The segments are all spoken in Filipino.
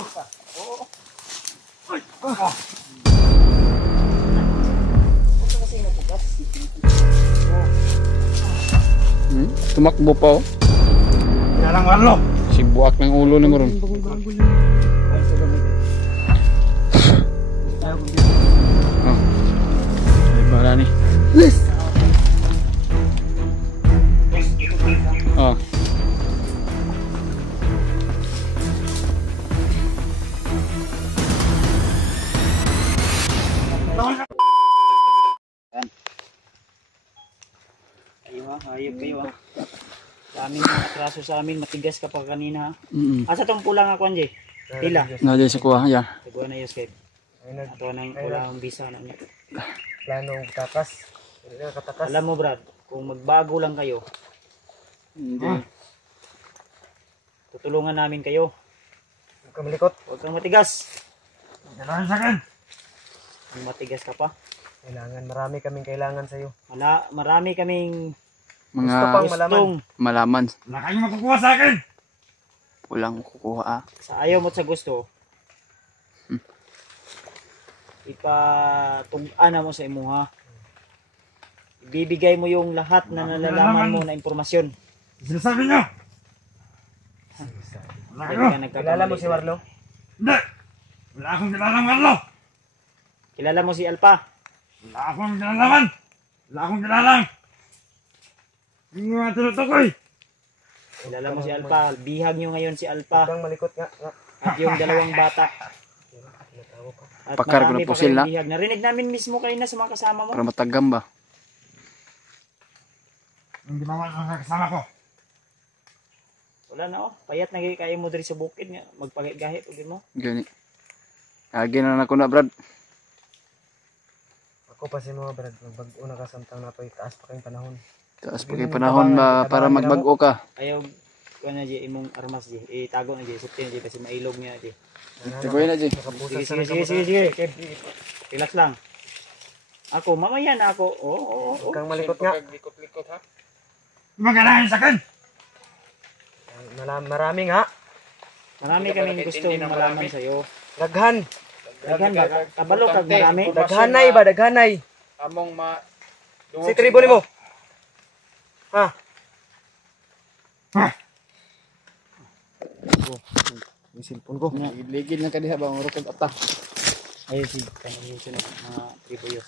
Oo. Ay! Ito kasi napugas. Tumakbo pa oh. Kailangan warlo. Sibuak ng ulo ni Maron. Ay bala ni. Oh. Ayo ha, hayop kayo ha. Daming atraso sa amin, matigas ka pa kanina ha. Asa tong pulang ako Anjay? Pila? Nadi sa kuha ya. Tagwa na yung Skype. Ato nang wala akong bisa na niya. Planong takas. Katakas. Alam mo Brad, kung magbago lang kayo, Hindi. tutulungan namin kayo. Huwag kang malikot. Huwag kang matigas. Kailangan sa akin. Kung matigas ka pa. Kailangan. Marami kaming kailangan sa'yo. Marami kaming Gusto pang Mga malaman. gustong malaman. Wala kayong makukuha sa akin. Walang kukuha ah. sa ayaw mo at sa gusto. Ipatug-ana mo sa imuha. Ibibigay mo yung lahat na nalalaman mo na impormasyon. Sinasabi niyo. Wala Pwede kayo. ka nagkakamali. Kilala mo si Warlo? Hindi. Wala akong kilalang Warlo. Kilala mo si Alpa. Wala akong kilalaman. Wala akong kilalang. Hindi mo nga tinutukoy. Kilala mo si Alpa. Bihag nyo ngayon si Huwag Alpa. kang malikot nga. At yung dalawang bata. At Pakar ko marami ng pa pusil, kayong na. bihag. Narinig namin mismo kayo na sa mga kasama mo. Para matagam ba? Hindi ba mga kasama ko? Wala na oh. Payat na kayo mo diri sa bukid nga. Magpagahi pagin mo. Gani. Agi na ako na Brad. Ako pa si mga brad. Magbag-o na kasamtang na to. Itaas pa kayong panahon. Taas pa kay panahon ba para magbago ka. Ayaw kuha na di imong armas di. Itago na di. Sipti na di kasi mailog niya di. Tukoy na Jay. Sige, sige, sige, sige, sige. Kev, relax lang. Ako, mamaya na ako. Huwag kang malikot nga. Likot-likot ha. Magalahin sa akin. Marami nga. Marami kaming gusto malaman sa'yo. Daghan. Daghan ba? Kabalo kag marami? Daghanay ba? Daghanay. Among Si tribo ni mo. Ha? Ha? Yung cellphone ko. Ligid na kadiha ba ang rukod ata. Ayun si kanina yun mga tribuyos.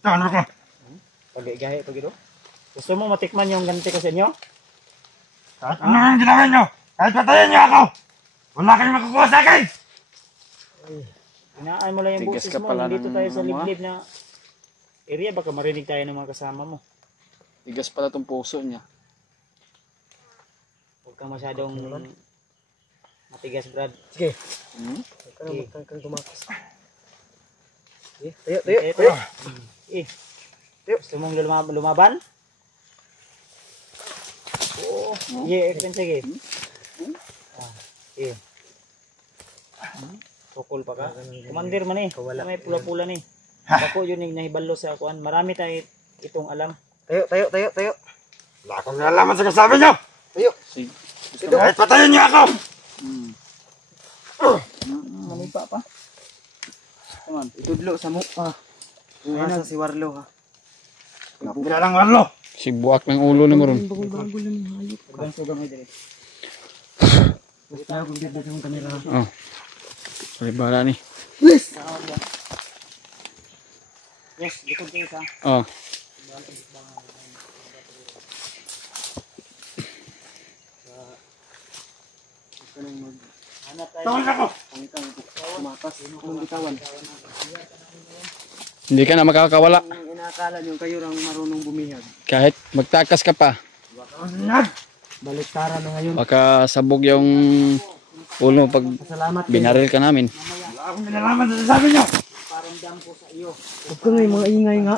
Ito, ano ko? Pag-igahe, pag ito. Gusto mo matikman yung ganti ko sa inyo? Kahit ano ang ginawa nyo? Kahit patayin nyo ako! Wala kayong makukuha sa akin! Inaan mo lang yung Tigas boses ka mo. pala Nandito ng tayo sa ano mo, liblib na area. Baka marinig tayo ng mga kasama mo. Tigas pala tong puso niya. Huwag kang masyadong matigas, Brad. Sige. Okay. Huwag kang tumakas. Eh, Tayo. Eh, gusto mong lumaban? Oo. Sige. Eh. Tukol pa ka. Commander man eh. May pula-pula ni. Ako yun yung nahibalo sa akuan. Marami tayo itong alam. Tayo. Wala akong nalaman sa kasabi nyo! Tayo. Kahit patayin nyo ako! Manipa pa. Come on. Itudlo sa mukha. Nasa si Warlo ha. Kilalang Warlo. Sibuak ng ulo ni Maron. Huwag sugang mo dito. Gusto na akong dito yung kamera. Oh. Ay bala ni. Yes, likod kayo sa. Oh. Hanap tayo. Tawag ako. Tumakas. Anong bitawan? Hindi ka na makakawala. Ang inakala nyo kayo lang marunong bumihag. Kahit magtakas ka pa. Baliktara na ngayon. Baka sabog yung ulo pag Salamat. binaril ka namin. Wala akong kinalaman sa sasabi nyo. Paramdam ko sa iyo. Huwag ka nga yung mga ingay nga.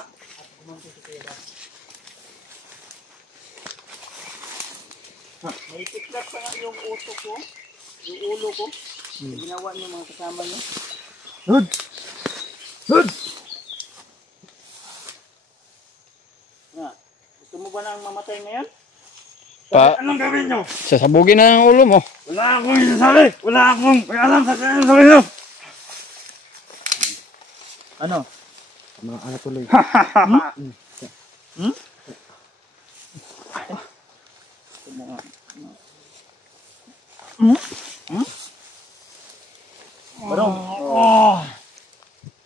May tiklat pa nga yung uso ko. Yung ulo ko. Ginawa niyo mga kasama niyo. Hud! Gusto mo ba nang mamatay ngayon? Pa, Anong gawin nyo? sasabugin na ang ulo mo. Wala akong isasabi. Wala akong may alam sa sinasabi nyo. Ano? Mga ano tuloy. Barong. Oh.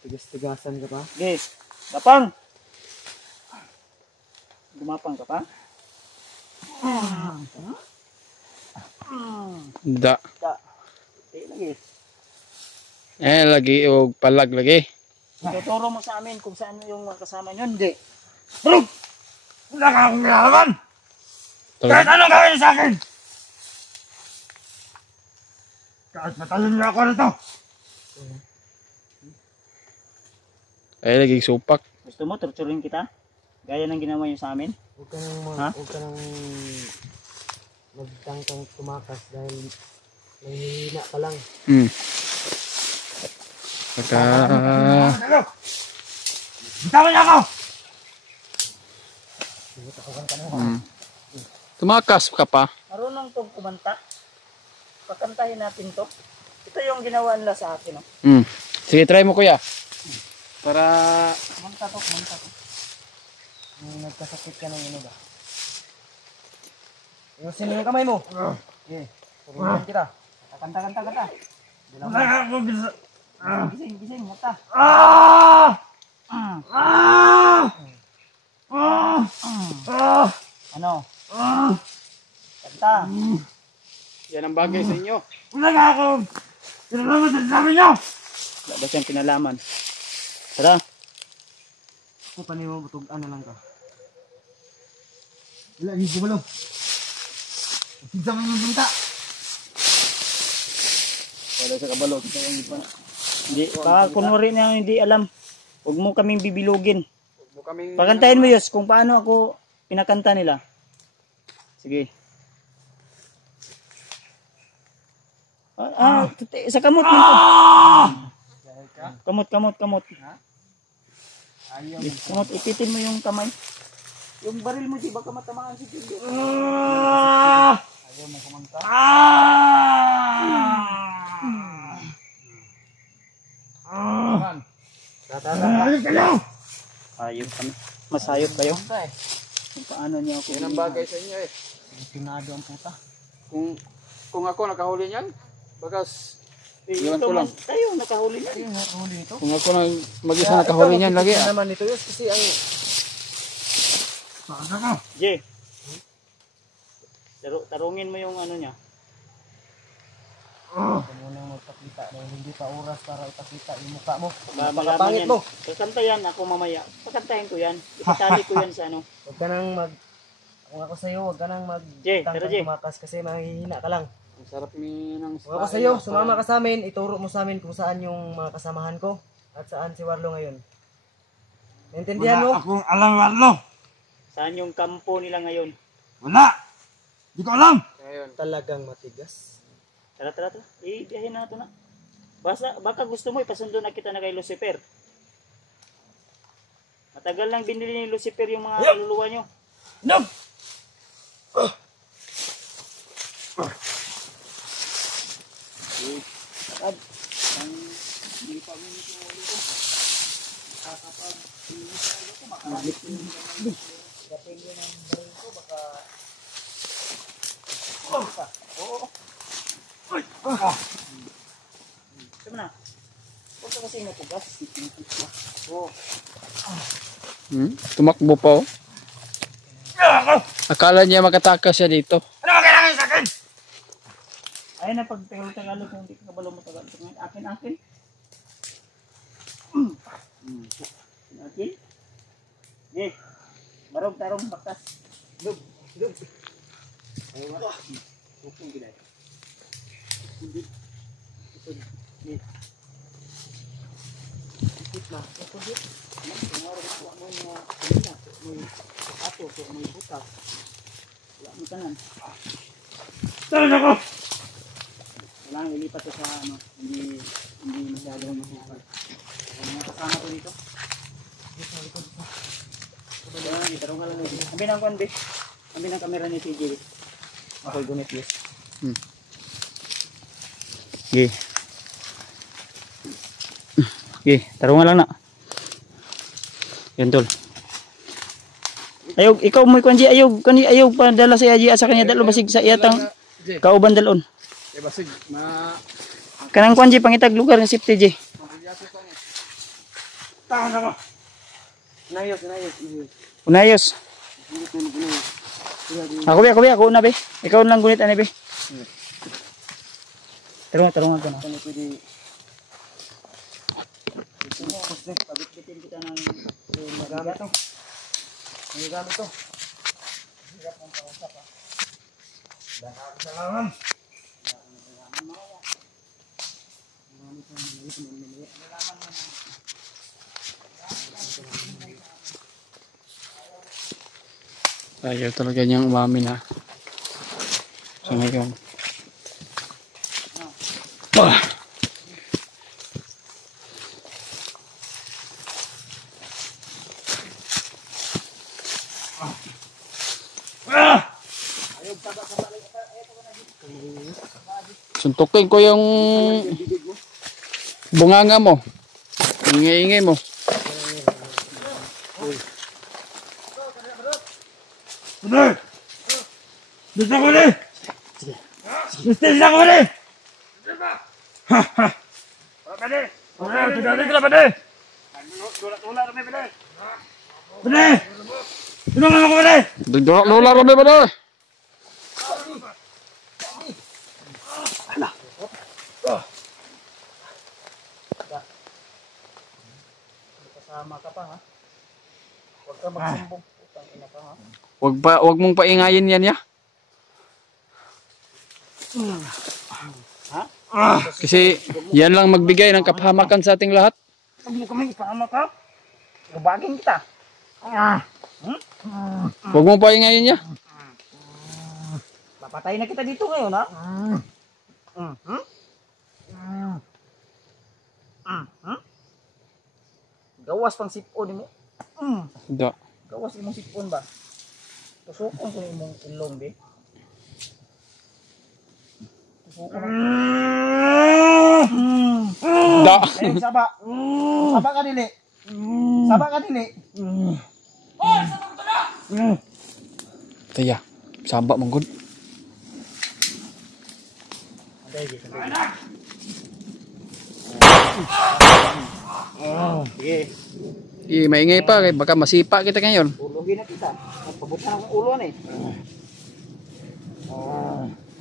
Tigas-tigasan ka pa. Okay. Gapang. Gumapang ka pa? Da. Da. Di lagi. Lagi o palag lagi. Ituturo mo sa amin kung saan yung mga kasama nyo. Hindi. Bro! Wala ka akong kinalaman. Kahit Talaga. anong gawin niyo sa akin. Kahit matayin niyo ako nito. Lagi supak. Gusto mo, torturin kita? Gaya ng ginawa nyo sa amin? Huwag ka nang Ha? huwag ka nang magtangkang tumakas dahil nanghihina ka lang. Pagka... Ano? Bitawan niyo ako! Tumakas ka pa. Marunong tong kumanta. Pakantahin natin to. Ito yung ginawa nila sa akin. Oh. Sige, try mo kuya. Para... Kumanta to, kumanta to. Nagkasakit ka ng ano ba? Ayusin mo yung kamay mo. Okay. Turuan kita. Kanta-kanta kanta. Wala ka akong bisa... Gising, gising, mata. Ah! Ah! Ah! Ah! Ano? Ah! Kanta. Yan ang bagay sa inyo. Wala ka akong kinalaman sa sinabi niyo! Wala ba siyang kinalaman? Tara. Kung paano mo butugan na lang ka. Wala, hindi ko malo. Sinsa mo yung bunta. Wala sa kabalo. Hindi, baka kunwari na hindi alam. Huwag mo kaming bibilugin. Pakantahin mo yus kung paano ako pinakanta nila. Sige. Sa kamot mo to. Kamot. Kamot, ipitin mo yung kamay. Yung baril mo, di ba kamatamaan si Judy? Ah! Ayaw mo kumanta. Ayun kayo! Hayop kami. Mas hayop kayo. Kung paano niyo ako. Yan ang bagay sa inyo eh. Pinado ang puta. Kung ako nakahuli niyan, bagas Iwan ko lang. Kayo, nakahuli na. kung ako na mag-isa nakahuli niyan lagi Ano naman ito yun kasi ang... Saan ka? Jay. Tarungin mo yung ano niya. Munang magpakita dahil hindi pa oras para ipakita yung mukha mo. Malaman Pangit yan. mo. Kakanta yan ako mamaya. Pakantahin ko yan. Ipatali ko yan sa ano. Huwag ka nang mag... Kung ako sa'yo, huwag ka nang Jay, pero Jay. tumakas kasi mahihina ka lang. Ang sarap ni ng Kung ako sa'yo, sumama ka sa amin, ituro mo sa amin kung saan yung mga kasamahan ko at saan si Warlo ngayon. Naintindihan mo? Wala akong alam, Warlo. Saan yung kampo nila ngayon? Wala! Di ko alam! Talagang matigas. Tara. Ibiyahin na ito na. Baka gusto mo ipasundo na kita na kay Lucifer. Matagal lang binili ni Lucifer yung mga kaluluwa nyo. No! Sama na. Huwag ka kasi matugas. Tumakbo pa oh. Akala niya makatakas siya dito. Ano ba kailangan sa akin? Ayun na pag Tagalog kung hindi ka kabalo mo Tagalog. Akin. Akin. Okay. Barog, tarong, bakas. Dug. Ayun. Upong gilay. Ikit na. Tumaro ko mo niya. May ato, may butas. Wala mo tanan. Saan ako? Wala nang ilipat ko sa ano, hindi masyadong masipag. Ang mga kasama ko dito. Dito, tarong ka lang dito. Ambi ng kwan, be. Ambi ng kamera ni CJ. Ako'y gunit yes. Hmm. Sige. Sige, tarungan lang na. Yan tol. Ayog, ikaw mo kanji ayog kani ayog padala sa aji sa kanya dalo basig sa iyatang kauban dalon. Eh basig Kanang kanji pangitag lugar ng safety ji. Tahan ako. Inayos. Unayos. Ako be, ako una be. Ikaw lang gunit ani be. Tarungan ko na. Kani pwede Pabit-bitin kita ng magamit to. Magamit to. Salamat. ayaw talaga niyang umamin ha. So ngayon. Suntukin ko yung bunganga mo. Ingay-ingay mo. Bener. Bisa ko ni. Mesti bisa ko ni. Haha. Pade. Pade kita pade. Tolak kami pade. Pade. Tolong aku pade. Duduk lola kami pada. Kasama ka pa ha. Huwag ka magsumbong. Putang ina ka ha. Wag mong paingayin yan ya. Kasi yan lang magbigay ng kapahamakan sa ating lahat. Huwag mo kami ipahama ka. Gabagin kita. Wag mong paingayin ya. Papatay na kita dito ngayon ha. Gawas pang sipon mo. Da. Gawas imong sipon ba? Tusukon ko imong ilong be. Tusukon. Da. Ayun saba. Saba ka dili. Saba ka dili. Oy, saba ka na. Taya. Samba manggod. Aday gi. Sige. Maingay pa kay baka masipa kita ngayon. Ulugin na kita. Pabutan ang ulo ni.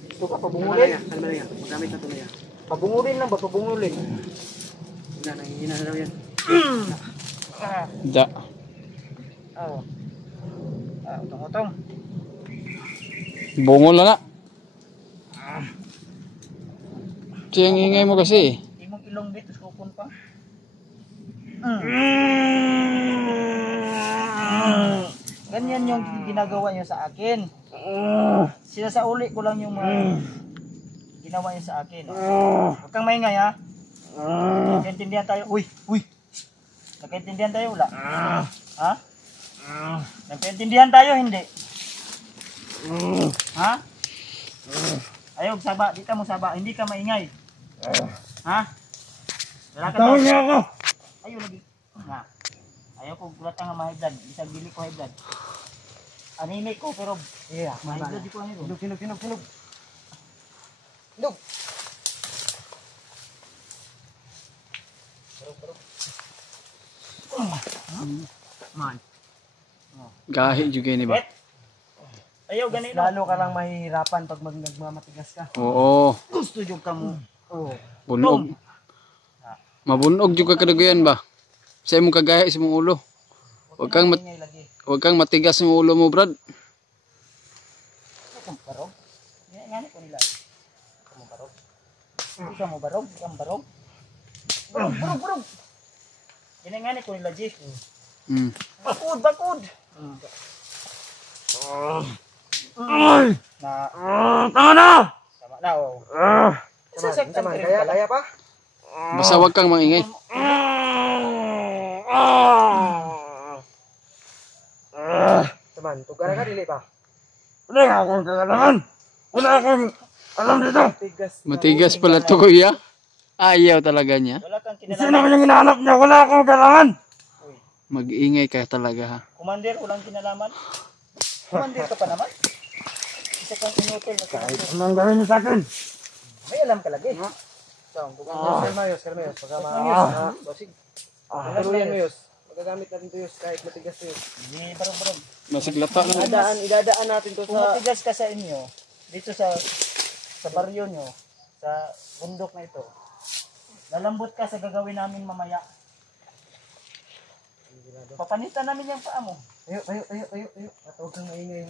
Ito ka pabungulin. Ano yan? Magamit na to na yan. Pabungulin lang ba? Pabungulin. Nanghihina na daw yan. Da. Oo. Utong-utong. Bungol na na. Siyang ingay mo kasi. Imong ilong dito sukon pa. Ganyan yung ginagawa niyo sa akin. Sinasauli ko lang yung mga ginawa niyo sa akin. Huwag kang maingay ha. Nagkaintindihan tayo. Uy! Nagkaintindihan tayo wala? Ha? Nagkaintindihan tayo hindi? Ha? Ayog saba, dito mo saba, hindi ka maingay. Ha? Wala ka Tawag niya ako. Ayaw lagi. Na. Ayaw ko gulat nga high blood. Bisag dili ko high blood. Anime ko pero Yeah, high blood di ko ani ro. Kinog. Man. Gahi juga ini ba? Ayaw gani no. Lalo ka lang mahihirapan pag nagmamatigas ka. Oo. Gusto jud ka mo. Oo. Bunog. Mabunog juga kadagayan ba? Sa imong kagahi sa imong ulo. Huwag kang Ingay lagi. Huwag kang matigas ng ulo mo, Brad. Kung barog. Ngani ko nila. Kamu barog. Kamu barog, kamu barog. Barog. Ngani ko nila Jeff. Bakod. Ay! Na Tama na! sama na oh. Saman, kaya pa? Basta huwag kang maingay. Saman, tugara ka dili pa. Wala nga akong kagalangan. Wala akong alam dito. Tigas. Matigas pala to kuya. Ayaw talaga niya. Wala kang Sino kinalaman. man yung hinahanap niya? Wala akong kailangan. Mag-ingay ka talaga ha. Commander, walang kinalaman. Commander ka pa naman. Isa kang inutil na commander. Anong gawin niyo sa akin? May alam ka lagi. Kalmayos. Pagkama. Bosig. Tuluyan mo yus. Magagamit natin to yus kahit matigas to yus. Hindi, barong-barong. Masiglata na. Idadaan natin to Kung sa... matigas ka sa inyo, dito sa baryo nyo, sa bundok na ito, lalambot ka sa gagawin namin mamaya. Papanitan namin yung paa mo. Ayo. At huwag kang maingay.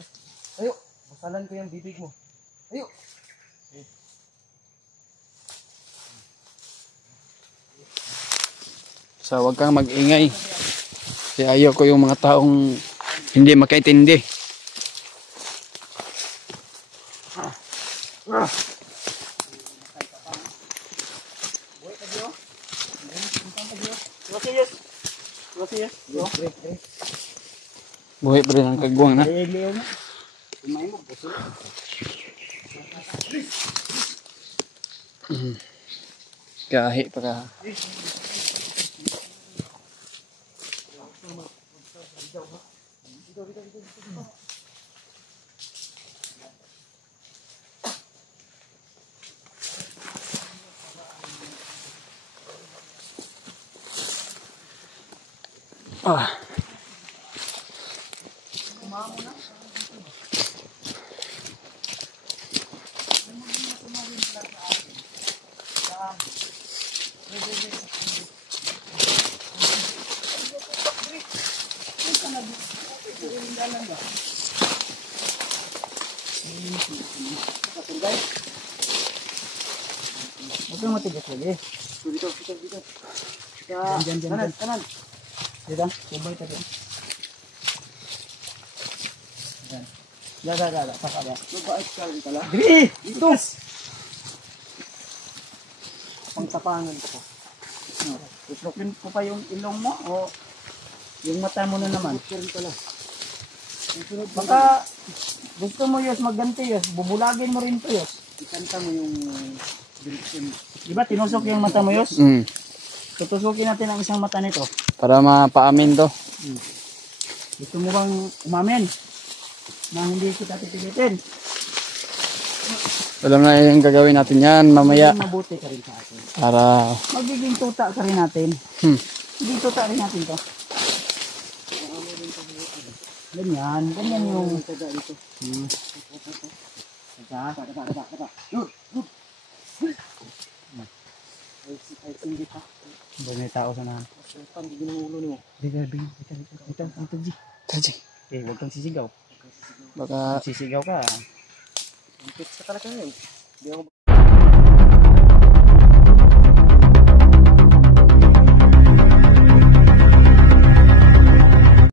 Ayo. Masalan ko yung bibig mo. Ayo. So wag kang mag-ingay. Kasi ayaw ko yung mga taong hindi makaintindi. Wasiyos. Buhay pa rin ang kagwang na. Liyaw mo. Umay mo, puso. Kahi pa ka. Ah. Huwag kang matigas lagi. Dito. Kanan. Dito, kubay ka dito. Yan. Dada, saka ba? Mabait ka rin pala. Dili! Dito! Pangtapangan ko. Tutlukin ko pa yung ilong mo o yung mata mo na naman. Rin pala. Baka gusto mo yos magganti yos, bubulagin mo rin to yos. Ikanta mo yung direction. Di ba tinusok yung mata mo yos? Mm. Tutusukin natin ang isang mata nito. Para mapaamin to. Gusto mo bang umamin na hindi kita pipilitin? Alam na yung gagawin natin yan mamaya. Magiging mabuti ka rin sa akin. Para Magiging tuta ka rin natin. Magiging tuta rin natin to. Ganyan yung taga dito. Taga. Ay, hindi pa. May tao sa nahan. Pang ginuulo mo. Dito, G. Chachi. Huwag kang sisigaw. Baka Sisigaw ka. Sa talaga yun. Di ako